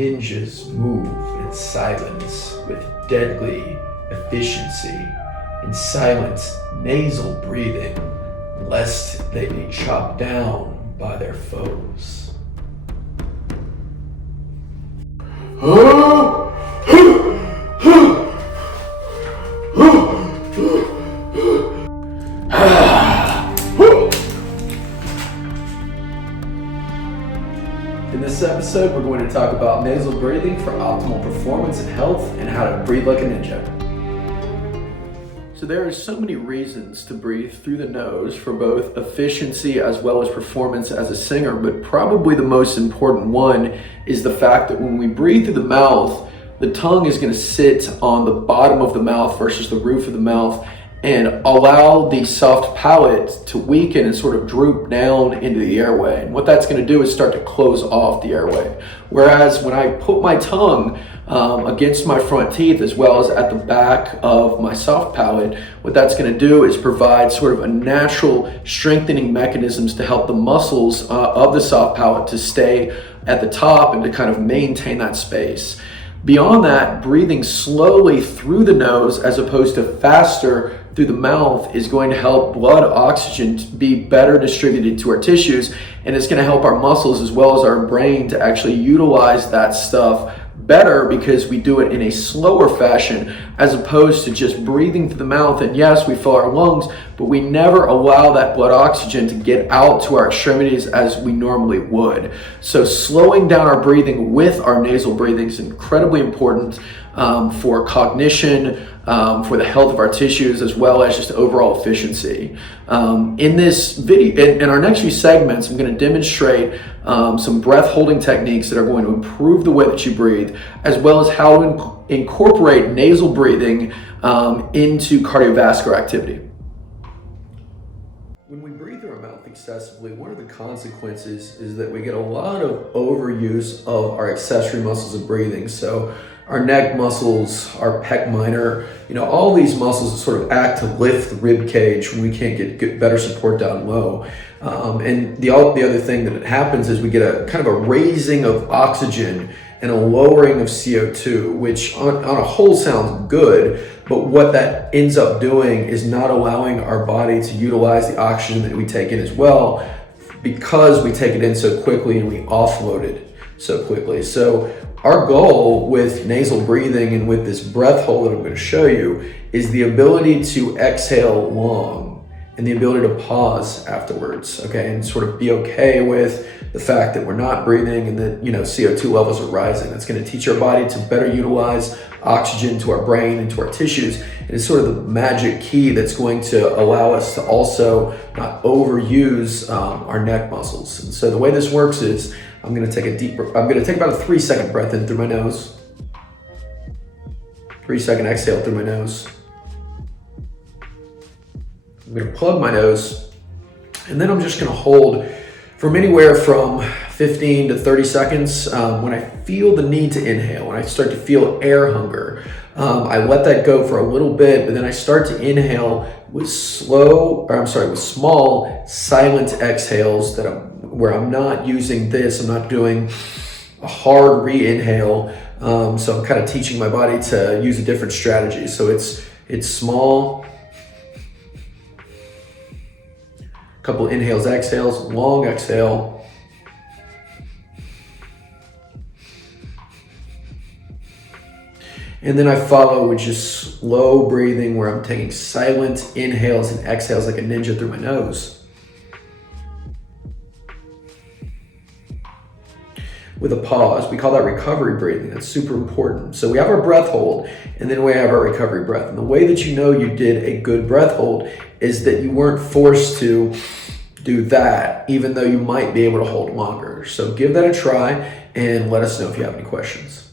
ninjas move in silence with deadly efficiency, in silent nasal breathing, lest they be chopped down by their foes. In this episode, we're going to talk about nasal breathing for optimal performance and health and how to breathe like a ninja. So there are so many reasons to breathe through the nose for both efficiency as well as performance as a singer, but probably the most important one is the fact that when we breathe through the mouth, the tongue is going to sit on the bottom of the mouth versus the roof of the mouth and allow the soft palate to weaken and sort of droop down into the airway. And what that's going to do is start to close off the airway. Whereas when I put my tongue against my front teeth as well as at the back of my soft palate, what that's going to do is provide sort of a natural strengthening mechanisms to help the muscles of the soft palate to stay at the top and to kind of maintain that space. Beyond that, breathing slowly through the nose as opposed to faster through the mouth is going to help blood oxygen be better distributed to our tissues, and it's going to help our muscles as well as our brain to actually utilize that stuff better because we do it in a slower fashion as opposed to just breathing through the mouth. And yes, we fill our lungs, but we never allow that blood oxygen to get out to our extremities as we normally would. So slowing down our breathing with our nasal breathing is incredibly important for cognition, for the health of our tissues, as well as just overall efficiency. In this video, in our next few segments, I'm going to demonstrate some breath holding techniques that are going to improve the way that you breathe, as well as how to incorporate nasal breathing into cardiovascular activity. When we breathe through our mouth excessively, one of the consequences is that we get a lot of overuse of our accessory muscles of breathing. So our neck muscles, our pec minor, all these muscles sort of act to lift the rib cage when we can't get better support down low. And the other thing that happens is we get a kind of a raising of oxygen and a lowering of CO2, which on a whole sounds good, but what that ends up doing is not allowing our body to utilize the oxygen that we take in as well, because we take it in so quickly and we offload it so quickly. So our goal with nasal breathing and with this breath hold that I'm going to show you is the ability to exhale long and the ability to pause afterwards, okay, and sort of be okay with the fact that we're not breathing and that CO2 levels are rising. That's going to teach our body to better utilize oxygen to our brain and to our tissues, and it's sort of the magic key that's going to allow us to also not overuse our neck muscles. And so the way this works is I'm going to take about a 3-second breath in through my nose, 3-second exhale through my nose. I'm going to plug my nose, and then I'm just going to hold from anywhere from 15 to 30 seconds. When I feel the need to inhale, when I start to feel air hunger, I let that go for a little bit, but then I start to inhale with small, silent exhales where I'm not using this, I'm not doing a hard re-inhale. So I'm kind of teaching my body to use a different strategy. So it's small, couple inhales, exhales, long exhale. And then I follow with just slow breathing where I'm taking silent inhales and exhales like a ninja through my nose. With a pause. We call that recovery breathing. That's super important. So we have our breath hold, and then we have our recovery breath. And the way that you know you did a good breath hold is that you weren't forced to do that, even though you might be able to hold longer. So give that a try and let us know if you have any questions.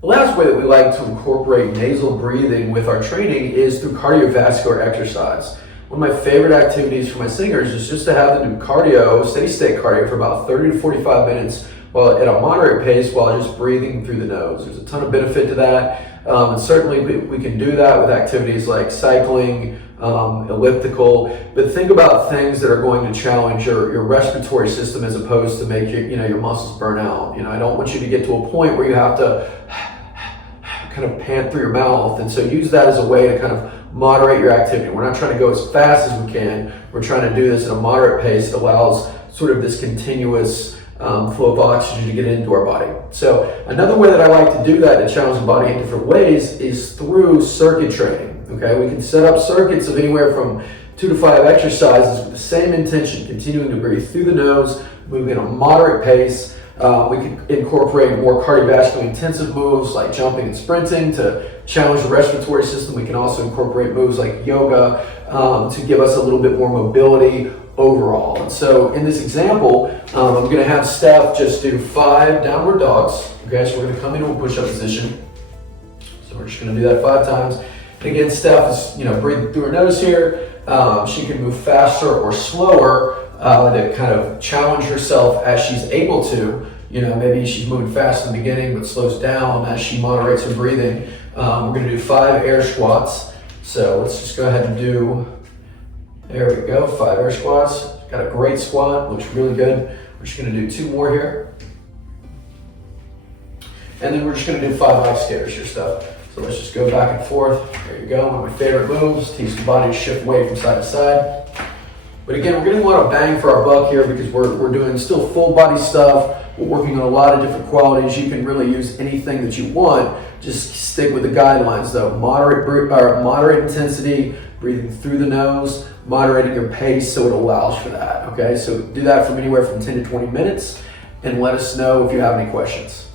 The last way that we like to incorporate nasal breathing with our training is through cardiovascular exercise. One of my favorite activities for my singers is just to have them do cardio, steady state cardio for about 30 to 45 minutes well, at a moderate pace while just breathing through the nose. There's a ton of benefit to that. And certainly we can do that with activities like cycling, elliptical, but think about things that are going to challenge your respiratory system as opposed to make your muscles burn out. I don't want you to get to a point where you have to kind of pant through your mouth, and so use that as a way to kind of moderate your activity. We're not trying to go as fast as we can. We're trying to do this at a moderate pace that allows sort of this continuous flow of oxygen to get into our body. So another way that I like to do that to challenge the body in different ways is through circuit training. Okay, we can set up circuits of anywhere from 2 to 5 exercises with the same intention, continuing to breathe through the nose, moving at a moderate pace. We can incorporate more cardiovascularly intensive moves like jumping and sprinting to challenge the respiratory system. We can also incorporate moves like yoga to give us a little bit more mobility overall. And so in this example, I'm going to have Steph just do 5 downward dogs. Okay, so we're going to come into a push-up position. So we're just going to do that 5 times. And again, Steph is breathing through her nose here. She can move faster or slower to kind of challenge herself as she's able to. Maybe she's moving fast in the beginning but slows down as she moderates her breathing. We're going to do 5 air squats. So let's just go ahead and do, there we go, 5 air squats. Got a great squat, looks really good. We're just going to do 2 more here. And then we're just going to do 5 high stairs here, Steph. So let's just go back and forth. There you go, one of my favorite moves. Teach the body to shift weight from side to side. But again, we're going to want a bang for our buck here because we're doing still full body stuff. We're working on a lot of different qualities. You can really use anything that you want. Just stick with the guidelines though. Moderate intensity, breathing through the nose, moderating your pace so it allows for that. Okay, so do that from anywhere from 10 to 20 minutes and let us know if you have any questions.